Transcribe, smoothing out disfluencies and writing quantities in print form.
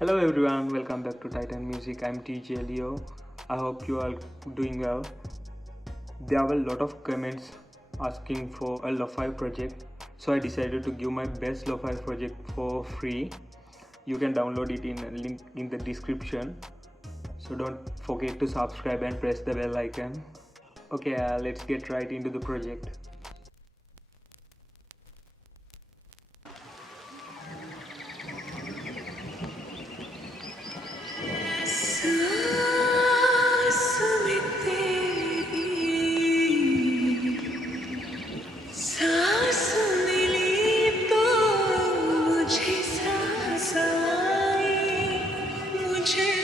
Hello everyone, welcome back to TITANMusic. I'm TJ Leo. I hope you are doing well. There were a lot of comments asking for a Lofi project, so I decided to give my best Lofi project for free. You can download it in a link in the description. So don't forget to subscribe and press the bell icon. Okay, let's get right into the project. सांस में तेरी सांस मिली तो मुझे सांस आई मुझे